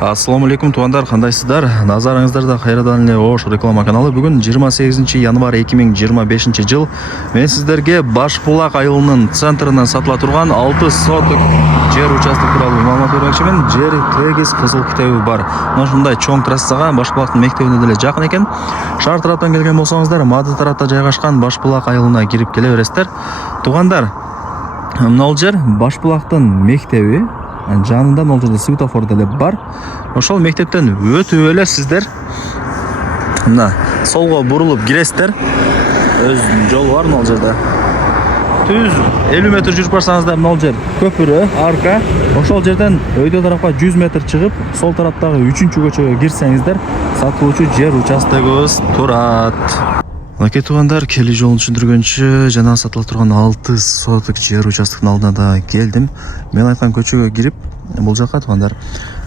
Ассаламу алейкум туғандар, қандайсыздар? Назарыңыздарда қайрадан эле Ош реклама каналы. Бүгін 28 январь 2025 жыл. Мен сіздерге Башбулак айылының центрынан сатыла тұрған 6 соток жер участок туралы маалымат бермекчимин. Жер тегиз, кызыл китеби бар. Ушундай чоң трассага Башбулактын мектебине деле жакын экен. Шаар тараптан келген болсоңуздар, Мады тарапта жайгашкан Башбулак айылына кирип келе бересиздер. Туғандар, мына жер Башбулактын мектеби. Жанында ол жерде светофор деле бар. Ошол мектептен өтүп эле сиздер мына солго бурулуп киресиздер. Өз жол бар мына жерде. Түз 50 метр жүрүп барсаңыздар, мына жер көпүрө, арка. Ошол жерден өйдө тарапка 100 метр чыгып, сол тараптагы 3-чү көчөгө кирсеңиздер, сатылуучу жер участогубуз турат. Лаке туғандар, келі жолын түшүндүргөнчү жана сатыла турган 6 соток жер участоктун алдына да келдим. Мен айткан көчөгө кирип, бул жакка туғандар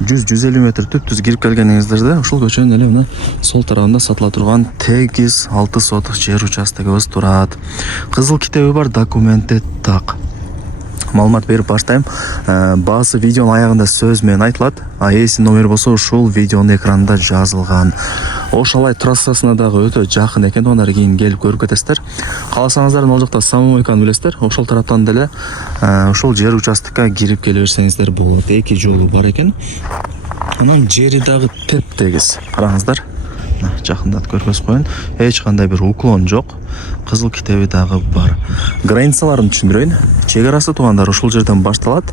100-150 метр түп-түз кирип келгениңиздерде, ушул көчөнүн эле мына сол тарабында сатыла турган тегиз 6 соток жер участогубуз турат. Кызыл китеби бар, документи так. Маалымат берип баштайм. Баасы видеонун аягында сөз менен айтылат. АЭС номер болсо ушул видеонун экранында жазылган. Ошалай трассасына дагы өтө жакын экен, ондар кийин келип көрүп кетесиздер. Кааласаңыздар, ал жакта самомойканы билесиздер. Ошол тараптан деле ушул жер участокко кирип келе берсеңиздер болот. Эки жолу бар экен. Анан жери дагы теп-тегиз. Караңыздар. Жакындат көргөзүп коеюн. Эч кандай бир уклон жок. Кызыл китеби дагы бар. Границаларын түшүндүрөйүн. Чек арасы тугандар ушул жерден башталат.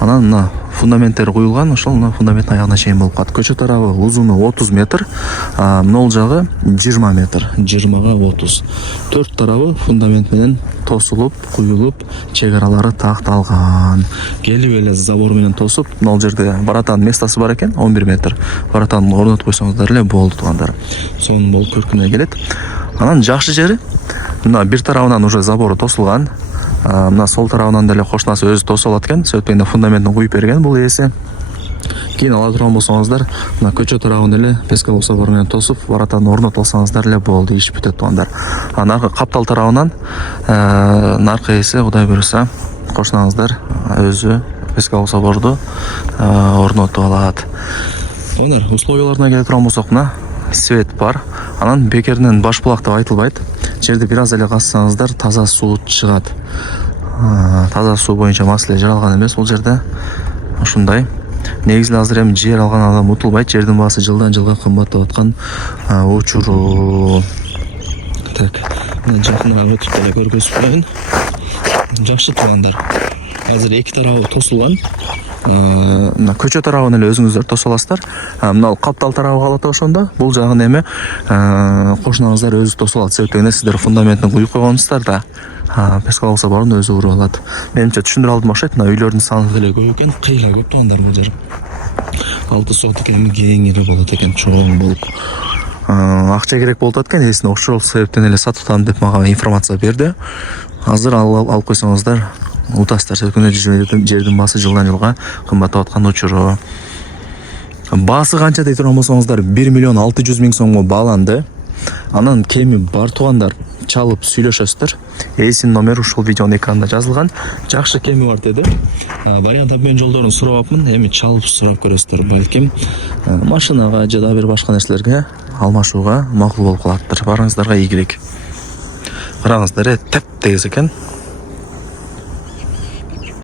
Анан мына фундаменттер куюлган, ошол мына фундаменттин аягына чейин болуп калат. Көчө тарабы узуну 30 метр, мына жагы 20 метр, 20га 30. Төрт тарабы фундамент менен тосулуп, куюлуп, чек аралары такталган. Келип эле забор менен тосуп, мына жерде баратан местасы бар экен, 11 метр. Баратан орнотуп койсоңуздар эле болду тугандар. Сонун болуп көркүнө келет. Анан жакшы жери мына бир тарабынан уже забору тосулган. Мына сол тарабынан деле кошунасы өзү тосуп алат экен. Сөйткөндө фундаментин куюп берген бул ээси. Кийин ала турган болсоңуздар, мына көчө тарабын эле песковый забор менен тосуп, баратан орнотуп алсаңыздар эле болду, иш бүтөт тугандар. Анан каптал тарабынан наркы ээси Кудай буйруса кошунаңыздар өзү песковый заборду орнотуп алат. Тугандар, условияларына келе турган болсок, мына свет бар. Анан бекеринен Башбулак деп айтылбайт. Жерди бир аз эле казсаңыздар таза суу чыгат. Таза суу боюнча маселе жаралган эмес бул жерде. Ушундай. Негизи азыр эми жер алган адам утулбайт. Жердин баасы жылдан жылга кымбаттап аткан учуру. Так, мына жакыныраак өтүп эле көргөзүп коеюн. Жакшы тугандар. Азыр эки тарабы тосулган. Мына көчө тарабын эле өзүңүздөр тосуп аласыздар. Мына каптал тарабы калат ошондо. Бул жагын эми кошунаңыздар өзү тосуп алат. Себептен сиздер фундаментин куюп койгонсуздар да. Песковый заборун өзү уруп алат. Менимче түшүндүрө алдым окшойт. Мына үйлөрдүн саны деле көп экен. Кыйла көп тугандар бул жер. 6 соток эми кеңири болот экен, чоң болуп. Акча керек болуп аткан эсине ошол себептен эле сатып атам деп мага информация берди. Азыр алып койсоңуздар утасыздар. Себептен жердин баасы жылдан жылга кымбаттап аткан учуру. Баасы канча дей турган болсоңуздар 1 миллион 600 миң сомго бааланды. Анан кеми бар тугандар, чалып сүйлөшөсүздөр. Эсин номер ушул видеонун экранында жазылган. Жакшы кеми бар деди. Вариант обмен жолдорун сурабапмын. Эми чалып сурап көрөсүздөр. Балким машинага же да бир башка нерселерге алмашууга макул болуп калаттыр. Барыңыздарга ийгилик. Караңыздар, теп-тегиз экен.